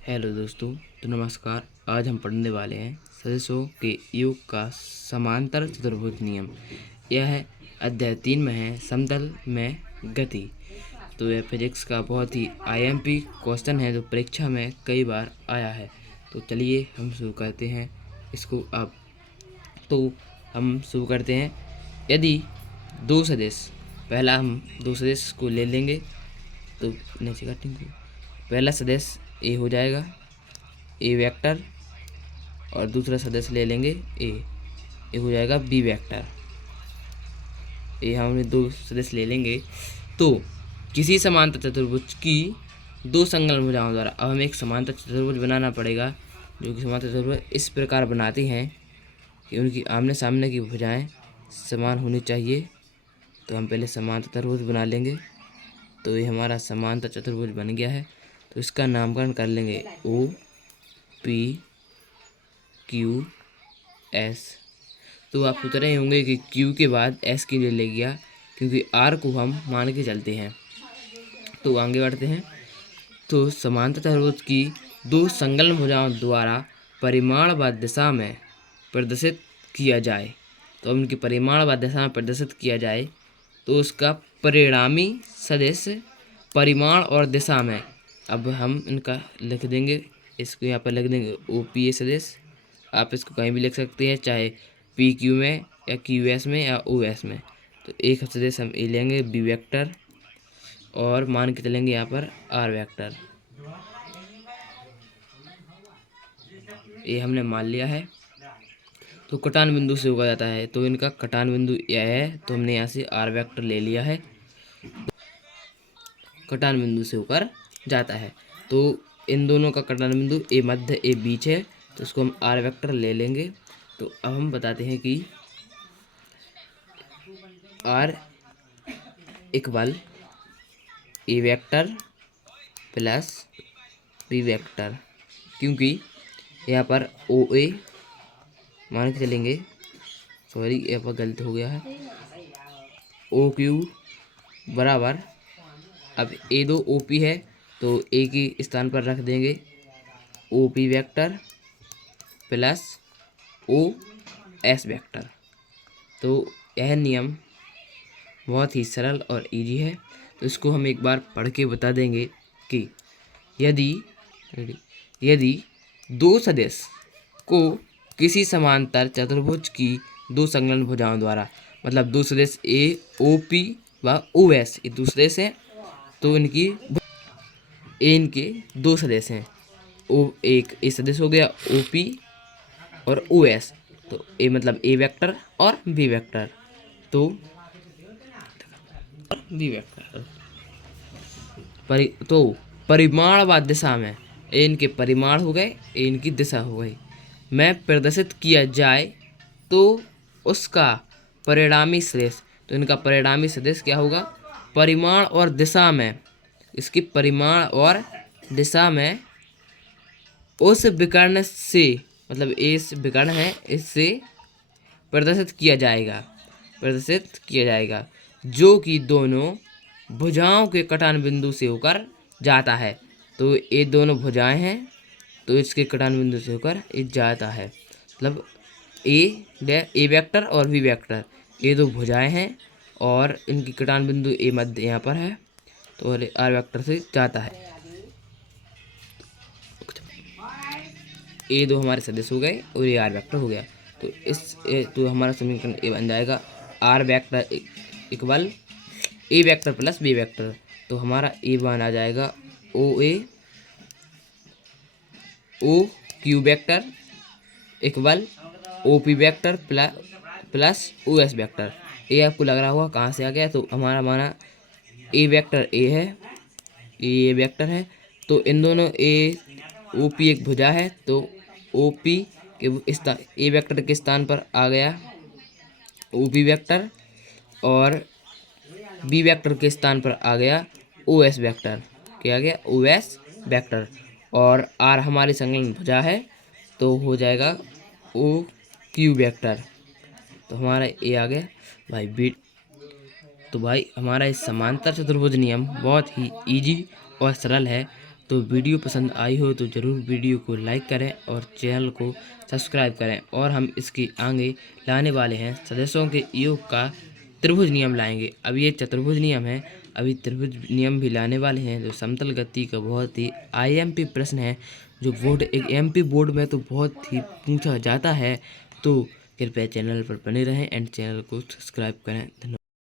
Hello दोस्तों, तो नमस्कार। आज हम पढ़ने वाले हैं सदिशों के योग का समांतर चतुर्भुज नियम। यह है अध्याय 3 में है समतल में गति। तो यह फिजिक्स का बहुत ही आईएमपी क्वेश्चन है जो परीक्षा में कई बार आया है। तो चलिए हम शुरू करते हैं इसको अब। तो हम शुरू करते हैं। यदि दो सदिश, पहला हम दो सदिश को ले लेंगे तो नीचे काटेंगे। पहला सदिश ए हो जाएगा, ए वेक्टर, और दूसरा सदस्य ले लेंगे ए हो जाएगा बी वेक्टर। ये हमने दो सदस्य ले लेंगे। तो किसी समांतर चतुर्भुज की दो संलग्न भुजाओं द्वारा, अब हमें एक समांतर चतुर्भुज बनाना पड़ेगा, जो कि समांतर चतुर्भुज इस प्रकार बनाती हैं कि उनकी आमने सामने की भुजाएं समान होनी चाहिए। तो हम पहले समांतर चतुर्भुज बना लेंगे। तो ये हमारा समांतर चतुर्भुज बन गया है। तो इसका नामकरण कर लेंगे ओ पी क्यू एस। तो आप सोच रहे होंगे कि क्यू के बाद एस क्यों ले गया, क्योंकि आर को हम मान के चलते हैं। तो आगे बढ़ते हैं। तो समांतर चतुर्भुज की दो संलग्न भुजाओं द्वारा परिमाण व दिशा में प्रदर्शित किया जाए। तो उनकी परिमाण व दिशा में प्रदर्शित किया जाए तो उसका परिणामी सदिश परिमाण और दिशा में, अब हम इनका लिख देंगे। इसको यहाँ पर लिख देंगे ओ पी ए सदिश। आप इसको कहीं भी लिख सकते हैं, चाहे पी क्यू में या क्यू एस में या ओ एस में। तो एक सदिश हम ए लेंगे बी वेक्टर, और मान के चलेंगे यहाँ पर आर वेक्टर। ये हमने मान लिया है। तो कटान बिंदु से होगा जाता है, तो इनका कटान बिंदु यह है। तो हमने यहाँ से आर वेक्टर ले लिया है, कटान बिंदु से होकर जाता है। तो इन दोनों का कटान बिंदु ए मध्य ए बीच है, तो इसको हम आर वेक्टर ले लेंगे। तो अब हम बताते हैं कि R equal A vector plus B vector, क्योंकि यहाँ पर ओ ए मान के चलेंगे, सॉरी यहाँ पर गलत हो गया है, ओ क्यू बराबर, अब ए दो ओ पी है तो ए की स्थान पर रख देंगे O P vector plus O S vector. तो यह नियम बहुत ही सरल और इजी है। तो इसको हम एक बार पढ़ के बता देंगे कि यदि दो सदिश को किसी समांतर चतुर्भुज की दो संलग्न भुजाओं द्वारा, मतलब दो सदिश ए ओ पी व ओ एस ये दूसरे से, तो इनके दो सदस्य हैं। ओ एक ए सदस्य हो गया ओ पी और ओ एस। तो ए मतलब ए वेक्टर और बी वेक्टर। तो बी वेक्टर तो परिमाण व दिशा में, ए इनके परिमाण हो गए, ए इनकी दिशा हो गई, में प्रदर्शित किया जाए तो उसका परिणामी सदिश, तो इनका परिणामी सदिश क्या होगा, परिमाण और दिशा में, इसकी परिमाण और दिशा में उस विकर्ण से, मतलब इस विकर्ण है इससे प्रदर्शित किया जाएगा, जो कि दोनों भुजाओं के कटान बिंदु से होकर जाता है। तो ये दोनों भुजाएं हैं, तो इसके कटान बिंदु से होकर ये जाता है। मतलब ए वेक्टर और बी वेक्टर ये दो भुजाएं हैं, और इनकी कटान बिंदु ए मध्य यहाँ पर है, तो आर वेक्टर से जाता है। ए दो हमारे सदस्य हो गए और ये आर वेक्टर हो गया। तो हमारा समीकरण ए बन जाएगा R vector equal A vector plus B vector. तो हमारा ए बन आ जाएगा O A O Q vector equal O P vector plus O S vector. ये आपको लग रहा होगा कहाँ से आ गया, तो हमारा माना ए वेक्टर ए है, ये वेक्टर है, तो इन दोनों ए ओ पी एक भुजा है, तो ओ पी के ए वेक्टर के स्थान पर आ गया ओ पी वेक्टर, और बी वेक्टर के स्थान पर आ गया ओ एस वेक्टर। क्या आ गया, ओ एस वेक्टर, और आर हमारी संलग्न भुजा है, तो हो जाएगा ओ क्यू वेक्टर। तो हमारा ए आ गया भाई बी। तो भाई हमारा इस समांतर चतुर्भुज नियम बहुत ही इजी और सरल है। तो वीडियो पसंद आई हो तो ज़रूर वीडियो को लाइक करें और चैनल को सब्सक्राइब करें। और हम इसके आगे लाने वाले हैं सदस्यों के योग का त्रिभुज नियम लाएंगे। अब ये चतुर्भुज नियम है, अभी त्रिभुज नियम भी लाने वाले हैं जो समतल गति का बहुत ही IMP प्रश्न है, जो बोर्ड एक MP बोर्ड में तो बहुत ही पूछा जाता है। तो कृपया चैनल पर बने रहें एंड चैनल को सब्सक्राइब करें। धन्यवाद।